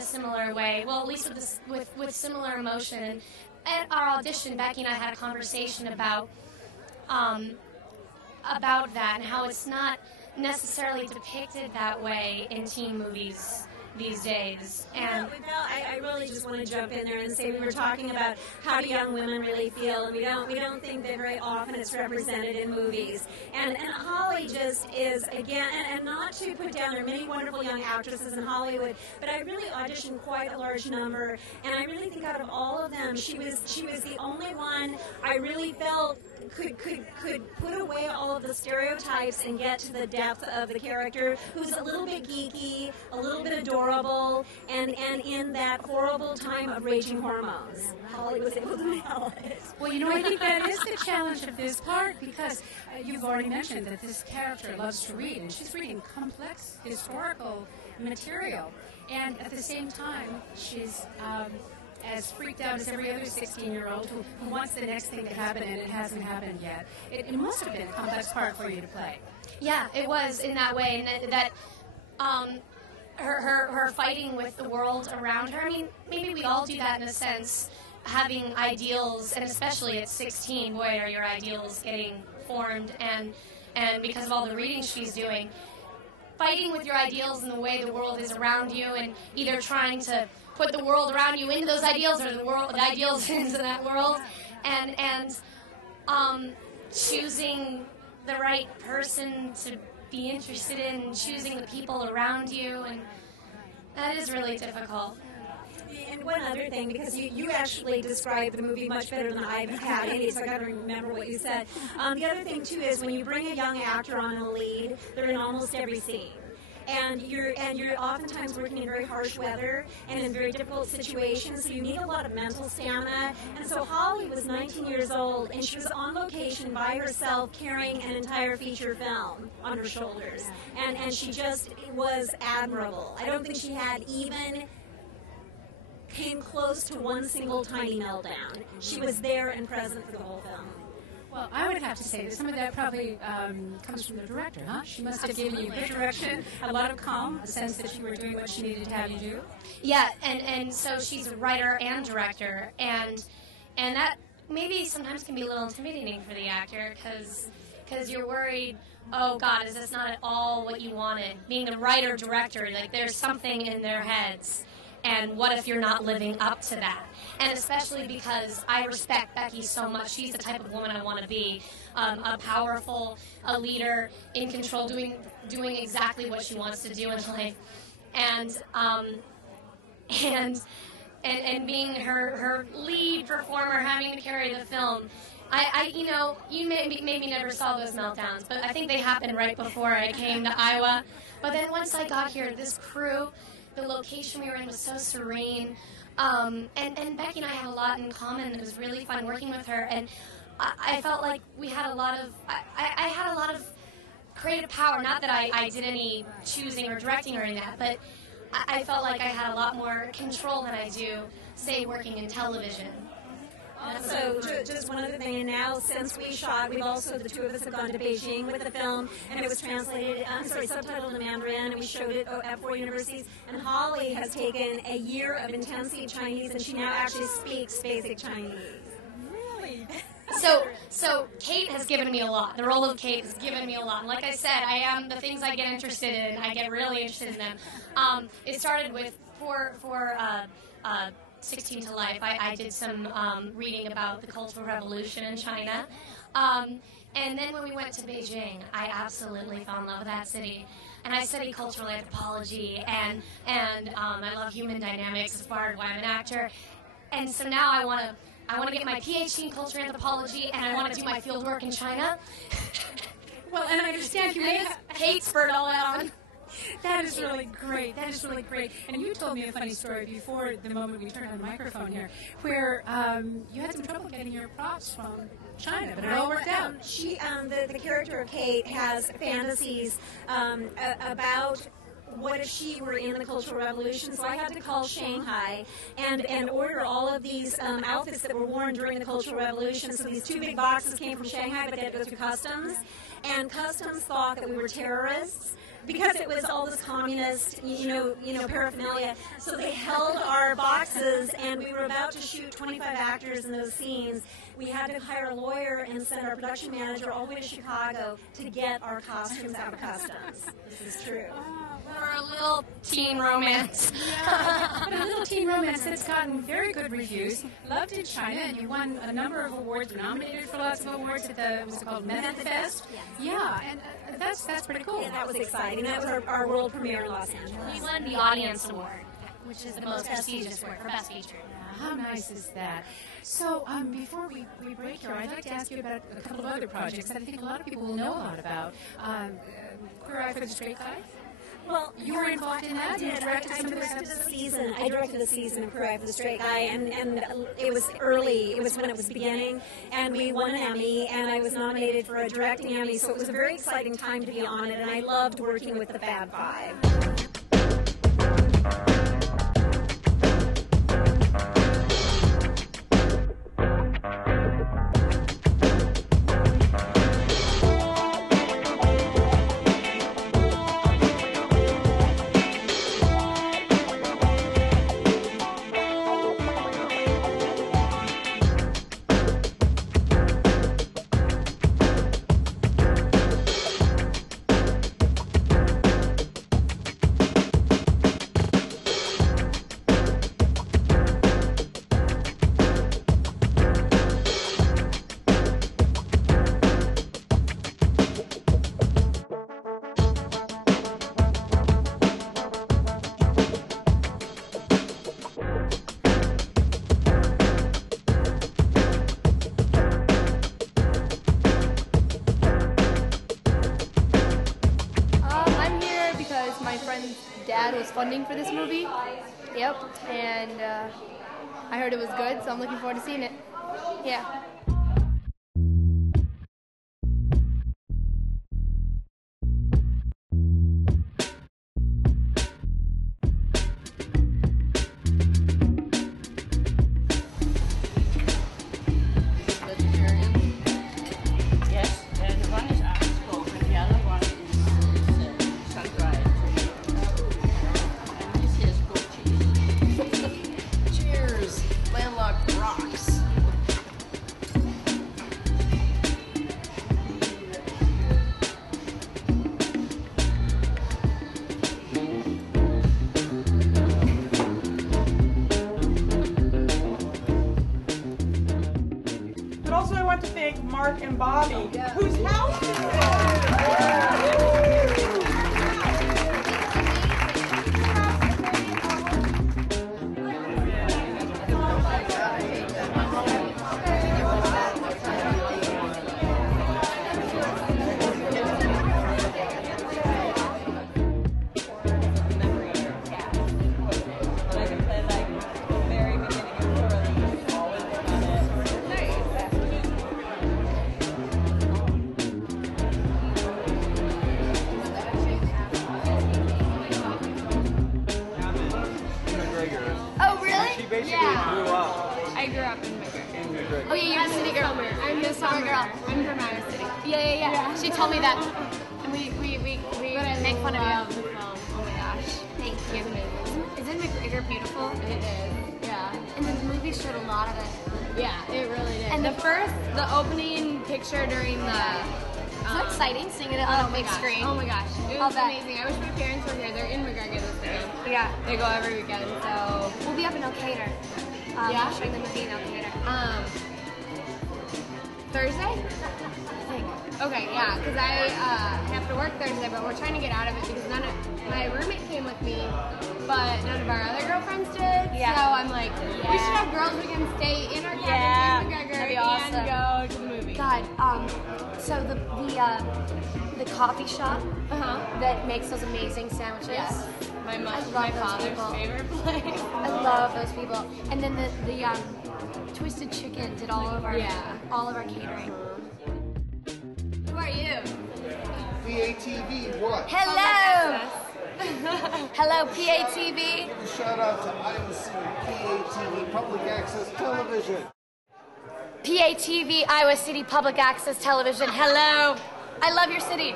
a similar way. Well, at least with with similar emotion. At our audition, Becky and I had a conversation about that and how it's not necessarily depicted that way in teen movies these days. And I really just want to jump in there and say we were talking about how do young women really feel, and we don't think that very often it's represented in movies. And Holly just is, again, and not to put down, there are many wonderful young actresses in Hollywood, but I really auditioned quite a large number, and I really think out of all of them, she was the only one I really felt could put away all of the stereotypes and get to the depth of the character, who's a little bit geeky, a little bit adorable, and in that horrible time of raging hormones. Holly was able to nail it. Well, I think that is the challenge of this part, because you've already mentioned that this character loves to read, and she's reading complex historical material, and at the same time, she's as freaked out as every other 16-year-old who wants the next thing to happen, and it hasn't happened yet. It must have been a complex part for you to play. Yeah, it was in that way, and that her fighting with the world around her. I mean, maybe we all do that in a sense, having ideals, and especially at 16, boy, are your ideals getting formed, and because of all the reading she's doing, fighting with your ideals and the way the world is around you, and either trying to put the world around you into those ideals, or the ideals into that world, and choosing the right person to be interested in, choosing the people around you, and that is really difficult. And one other thing, because you actually described the movie much better than I've had any, so I got to remember what you said. The other thing too is when you bring a young actor on a lead, they're in almost every scene. And you're oftentimes working in very harsh weather and in very difficult situations, so you need a lot of mental stamina. And so Holly was 19 years old, and she was on location by herself carrying an entire feature film on her shoulders. And she just was admirable. I don't think she had even came close to one single tiny meltdown. She was there and present for the whole film. Well, I would have to say that some of that probably comes from the director, huh? She must have given you good direction, a lot of calm, a sense that you were doing what she needed to have you do. Yeah, and so she's a writer and director, and that maybe sometimes can be a little intimidating for the actor, because you're worried, oh God, is this not at all what you wanted? Being the writer-director, like there's something in their heads, and what if you're not living up to that? And especially because I respect Becky so much. She's the type of woman I want to be, a powerful, a leader, in control, doing exactly what she wants to do in life, and being her lead performer, having to carry the film. You maybe never saw those meltdowns, but I think they happened right before I came to Iowa. But then once I got here, this crew, the location we were in was so serene. And Becky and I had a lot in common. It was really fun working with her, and I felt like we had a lot of, I had a lot of creative power. Not that I did any choosing or directing or any of that, but I felt like I had a lot more control than I do, say, working in television. Also, just one other thing, and now since we shot, we've also, the two of us have gone to Beijing with the film, and it was translated, subtitled in Mandarin, and we showed it at 4 universities, and Holly has taken a year of intensive Chinese, and she now actually speaks basic Chinese. Really? So Kate has given me a lot. The role of Kate has given me a lot. And like I said, the things I get interested in, I get really interested in them. It started with, for 16 to Life, I did some reading about the Cultural Revolution in China. And then when we went to Beijing, I absolutely fell in love with that city. And I study cultural anthropology, and I love human dynamics as part of why I'm an actor. And so now I want to get my PhD in cultural anthropology, and I want to do my field work in China. Well, and I understand you may have... Kate spurred all that on. That is really great. That is really great. And you told me a funny story before the moment we turned on the microphone here, where you had some trouble getting your props from China, but it all worked out. She, the character of Kate has fantasies about what if she were in the Cultural Revolution, so I had to call Shanghai and order all of these outfits that were worn during the Cultural Revolution. So these 2 big boxes came from Shanghai, but they had to go through customs, and customs thought that we were terrorists. because it was all this communist, paraphernalia. So they held our boxes, and we were about to shoot 25 actors in those scenes. We had to hire a lawyer and send our production manager all the way to Chicago to get our costumes out of customs. This is true. For a little teen romance. Yeah, but a little teen romance that's gotten very good reviews. Loved in China, and you won a number of awards. Were nominated for lots of awards at the, what's it called, Method Fest? Yeah, and that's pretty cool. Yeah, that was exciting. That was our world premiere in Los Angeles. We won the Audience Award, which is the most prestigious award for Best Feature. How nice is that? So before we break here, I'd like to ask you about a couple of other projects that I think a lot of people will know a lot about. Queer Eye for the Straight Guy? Well, you were involved in that? I directed a season. I directed a season of Queer Eye for the Straight Guy, and it was early. It was when it was beginning, and we won an Emmy, and I was nominated for a directing Emmy, so it was a very exciting time to be on it, and I loved working with the Bad Five. Dad was funding for this movie. Yep, and I heard it was good, so I'm looking forward to seeing it. Yeah. Mark and Bobby, whose house is I grew up in McGregor. Oh yeah, you're the city girl. I'm the summer girl. I'm from Iowa City. Yeah. She told me that. And we make fun of you. Oh my gosh. Thank you. Isn't McGregor beautiful? It is. Yeah. And the movie showed a lot of it. Yeah, it really did. And the opening picture during the. Is that exciting, seeing it on a big screen? Oh my gosh, it was amazing. I wish my parents were here. They're in McGregor this weekend. Yeah. They go every weekend, so. We'll be up in Elkader. Showing the movie in Elkader. Thursday? I think. Okay, yeah, because I have to work Thursday, but we're trying to get out of it because my roommate came with me, but none of our other girlfriends did. Yeah. So I'm like, we should have girls we can stay in our cabin in McGregor and go to the movie. God, so the coffee shop that makes those amazing sandwiches. Yes. My father's favorite place. I love those people. And then the Twisted Chicken did all of our catering. Who are you? PATV, what? Hello! Hello, PATV. Shout out to Iowa City PATV Public Access Television. PATV, Iowa City Public Access Television. Hello. I love your city.